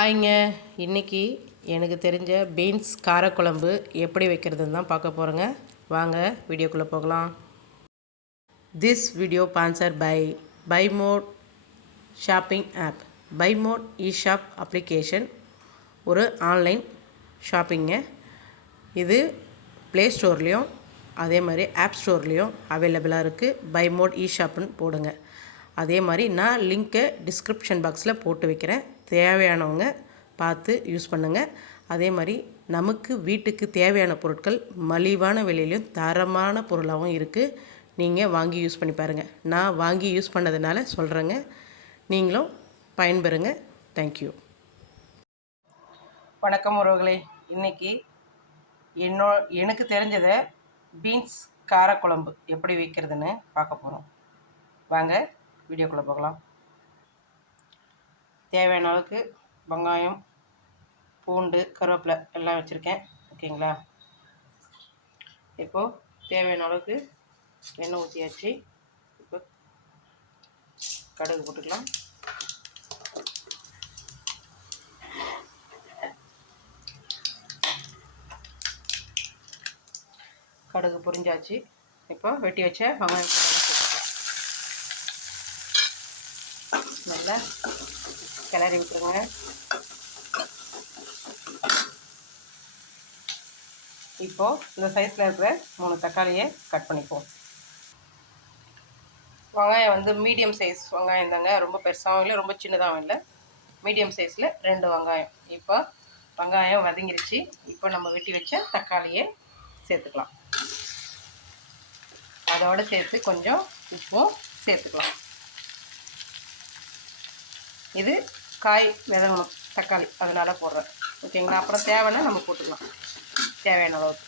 ஹாய்ங்க. இன்னைக்கு எனக்கு தெரிஞ்ச பீன்ஸ் காரக்குழம்பு எப்படி வைக்கிறதுன்னு தான் பார்க்க போகிறேங்க வாங்க வீடியோக்குள்ளே போகலாம். This video sponsor by Buy Mode shopping app Buy Mode e shop application ஒரு ஆன்லைன் ஷாப்பிங்க இது ப்ளே ஸ்டோர்லேயும் அதே மாதிரி ஆப் ஸ்டோர்லேயும் அவைலபிளாக இருக்குது பை மோட் இ ஷாப்னு போடுங்க. அதே மாதிரி நான் லிங்க்கை டிஸ்கிரிப்ஷன் பாக்ஸில் போட்டு வைக்கிறேன். தேவையானவங்க பார்த்து யூஸ் பண்ணுங்கள் அதே மாதிரி நமக்கு வீட்டுக்கு தேவையான பொருட்கள் மலிவான விலையிலையும் தரமான பொருளாகவும் இருக்குது நீங்கள் வாங்கி யூஸ் பண்ணி பாருங்கள் நான் வாங்கி யூஸ் பண்ணதுனால சொல்கிறேங்க நீங்களும் பயன்பெறுங்க. தேங்க்யூ வணக்கம் உறவுகளே. இன்னைக்கு என்னோ எனக்கு தெரிஞ்சதை பீன்ஸ் காரக்குழம்பு எப்படி வைக்கிறதுன்னு பார்க்க போகிறோம் வாங்க வீடியோக்குள்ளே போகலாம். தேவையான அளவுக்கு வெங்காயம் பூண்டு கருவேப்பிலை எல்லாம் வச்சுருக்கேன். ஓகேங்களா? இப்போது தேவையான அளவுக்கு எண்ணெய் ஊற்றியாச்சு இப்போ கடுகு போட்டுக்கலாம். கடுகு புரிஞ்சாச்சு. இப்போ வெட்டி வச்ச வெங்காயம் நல்லா கிளறி விட்டுருங்க. இப்போ இந்த சைஸில் இருக்கிற மூணு தக்காளியை கட் பண்ணிப்போம் வெங்காயம் வந்து மீடியம் சைஸ் வெங்காயம் தாங்க. ரொம்ப பெருசாகவும் இல்லை ரொம்ப சின்னதாகவும் இல்லை. மீடியம் சைஸில் ரெண்டு வெங்காயம். இப்போ வெங்காயம் வதங்கிருச்சு. இப்போ நம்ம வெட்டி வச்ச தக்காளியை சேர்த்துக்கலாம். அதோடு சேர்த்து கொஞ்சம் உப்பும் சேர்த்துக்கலாம். இது காய் விதங்கணும் தக்காளி அதனால் போடுறேன். ஓகேங்களா அப்புறம் தேவைன்னா நம்ம போட்டுக்கலாம். தேவையான அளவுக்கு.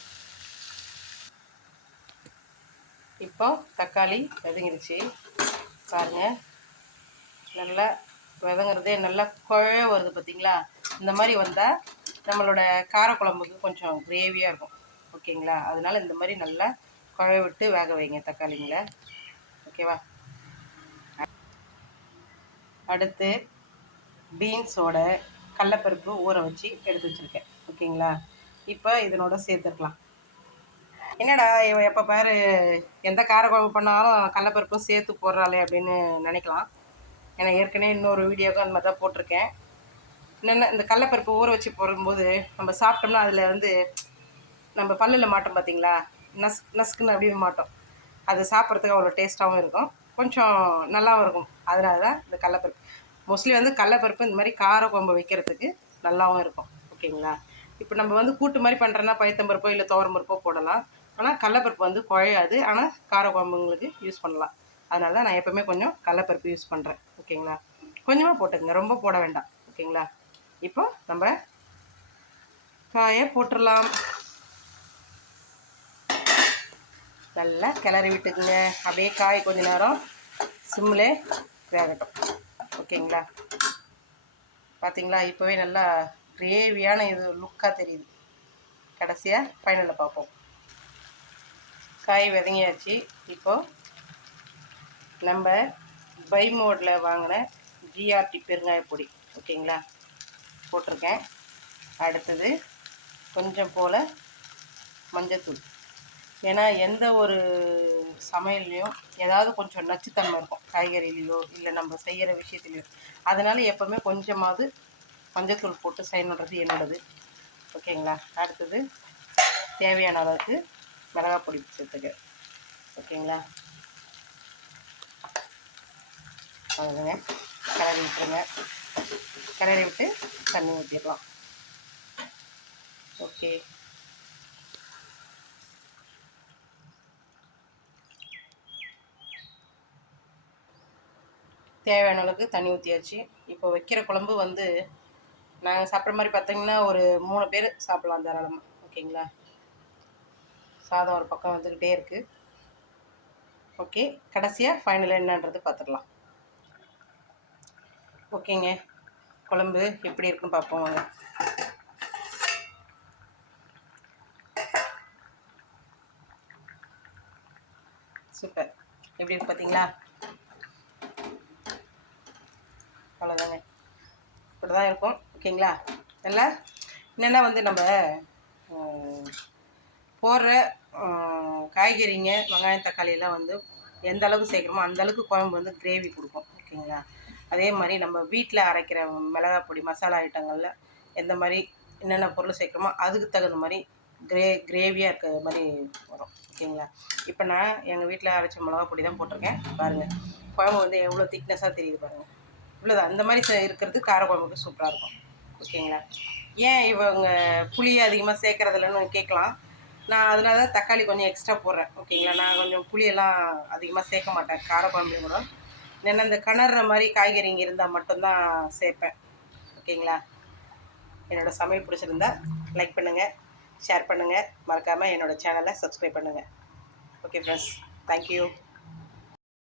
இப்போ தக்காளி விதங்கிருச்சு. பாருங்க. நல்லா விதங்குறதே நல்லா குழ வருது பார்த்தீங்களா? இந்த மாதிரி வந்தால் நம்மளோட காரக்குழம்புக்கு கொஞ்சம் கிரேவியாக இருக்கும். ஓகேங்களா அதனால இந்த மாதிரி நல்லா குழ விட்டு வேக வைங்க தக்காளிங்களை. ஓகேவா அடுத்து பீன்ஸோட கடலப்பருப்பு ஊற வச்சு எடுத்து வச்சுருக்கேன். ஓகேங்களா? இப்போ இதனோட சேர்த்துக்கலாம். என்னடா எப்போ பாரு எந்த காரக்குழம்பு பண்ணாலும் கடலப்பருப்பும் சேர்த்து போடுறாளே அப்படின்னு நினைக்கலாம். ஏன்னா ஏற்கனவே இன்னொரு வீடியோக்கு அந்த மாதிரி தான் போட்டிருக்கேன். என்னென்ன இந்த கடலப்பருப்பு ஊற வச்சு போடும்போது நம்ம சாப்பிட்டோம்னா அதில் வந்து நம்ம பல்லில் மாட்டோம் பார்த்தீங்களா நஸ் நஸ்க்குன்னு அப்படியே மாட்டோம். அது சாப்பிட்றதுக்கு அவ்வளோ டேஸ்ட்டாகவும் இருக்கும். கொஞ்சம் நல்லாவும் இருக்கும். அதனால தான் இந்த கடலப்பருப்பு. மோஸ்ட்லி வந்து கடலப்பருப்பு இந்த மாதிரி கார குழம்பு வைக்கிறதுக்கு நல்லாவும் இருக்கும். ஓகேங்களா? இப்போ நம்ம வந்து கூட்டு மாதிரி பண்ணுறோன்னா பைத்தம்பருப்போ இல்லை துவரம்பருப்போ போடலாம். ஆனால் கடலப்பருப்பு வந்து குழையாது. ஆனால் கார குழம்புங்களுக்கு யூஸ் பண்ணலாம். அதனால தான் நான் எப்போவுமே கொஞ்சம் கடலப்பருப்பு யூஸ் பண்ணுறேன் ஓகேங்களா? கொஞ்சமாக போட்டுக்கங்க. ரொம்ப போட வேண்டாம். ஓகேங்களா? இப்போ நம்ம காயை போட்டுடலாம் நல்லா கிளறி விட்டுக்குங்க. அப்படியே காய் கொஞ்ச நேரம் சிம்மில் வேகட்டும் ஓகேங்களா? பார்த்தீங்களா இப்போவே நல்லா கிரேவியான இது லுக்காக தெரியுது. கடைசியாக ஃபைனலில் பார்ப்போம் காய் விதங்கியாச்சு. இப்போது நம்ம பை மோடில் வாங்கின ஜிஆர்டி பெருங்காய பொடி. ஓகேங்களா? போட்டிருக்கேன். அடுத்தது கொஞ்சம் போல் மஞ்சத்தூள். ஏன்னா எந்த ஒரு சமையல்லையும் ஏதாவது கொஞ்சம் நச்சுத்தன்மை இருக்கும். காய்கறிலேயோ இல்லை நம்ம செய்கிற விஷயத்துலையோ. அதனால் எப்போவுமே கொஞ்சமாவது மஞ்சத்தூள் போட்டு செய்யணுன்றது என்னோடது. ஓகேங்களா? அடுத்தது தேவையான அளவுக்கு மிளகாய் பொடி சேர்த்துக்க. ஓகேங்களா? அவ்வளோதாங்க கிளறி விட்டுருங்க. கிளறி விட்டு தண்ணி ஊற்றிடலாம் ஓகே. தேவையான அளவுக்கு தண்ணி ஊற்றியாச்சு இப்போ வைக்கிற குழம்பு வந்து நாங்கள் சாப்பிட்ற மாதிரி பார்த்தீங்கன்னா ஒரு மூணு பேர் சாப்பிட்லாம் தாராளமாக ஓகேங்களா? சாதம் ஒரு பக்கம் வந்துக்கிட்டே இருக்குது ஓகே கடைசியாக ஃபைனலாக என்னன்றது பார்த்துடலாம் ஓகேங்க. குழம்பு எப்படி இருக்குன்னு பார்ப்போம் வாங்க. சூப்பர். எப்படி இருக்கு பார்த்தீங்களா அவ்வளோதாங்க இப்படி தான் இருக்கும். ஓகேங்களா? இல்லை? என்னென்னா வந்து நம்ம போடுற காய்கறிங்க வெங்காயம் தக்காளி எல்லாம் வந்து எந்த அளவுக்கு சேர்க்குறோமோ அந்தளவுக்கு குழம்பு வந்து கிரேவி கொடுக்கும். ஓகேங்களா? அதே மாதிரி நம்ம வீட்டில் அரைக்கிற மிளகாய் பொடி மசாலா ஐட்டங்களில் எந்த மாதிரி என்னென்ன பொருள் சேர்க்குறோமோ அதுக்கு தகுந்த மாதிரி கிரே கிரேவியாக இருக்கிற மாதிரி வரும். ஓகேங்களா? இப்போ நான் எங்கள் வீட்டில் அரைச்ச மிளகா பொடி தான் போட்டிருக்கேன். பாருங்கள் குழம்பு வந்து எவ்வளோ திக்னஸாக தெரியுது பாருங்கள் இவ்வளோதான் அந்த மாதிரி இருக்கிறது கார குழம்புக்கு சூப்பராக இருக்கும். ஓகேங்களா? ஏன் இவங்க புளி அதிகமாக சேர்க்குறதில்லன்னு கேட்கலாம். நான் அதனால தான் தக்காளி கொஞ்சம் எக்ஸ்ட்ரா போடுறேன். ஓகேங்களா? நான் கொஞ்சம் புளியெல்லாம் அதிகமாக சேர்க்க மாட்டேன். கார கூட. ஏன்னா இந்த கிணறுற மாதிரி காய்கறிங்க இருந்தால் மட்டும்தான் சேர்ப்பேன். ஓகேங்களா? என்னோடய சமையல் பிடிச்சிருந்தா லைக் பண்ணுங்கள் ஷேர் பண்ணுங்கள் மறக்காமல் என்னோடய சேனலை சப்ஸ்கிரைப் பண்ணுங்கள் ஓகே ஃப்ரெண்ட்ஸ் தேங்க்யூ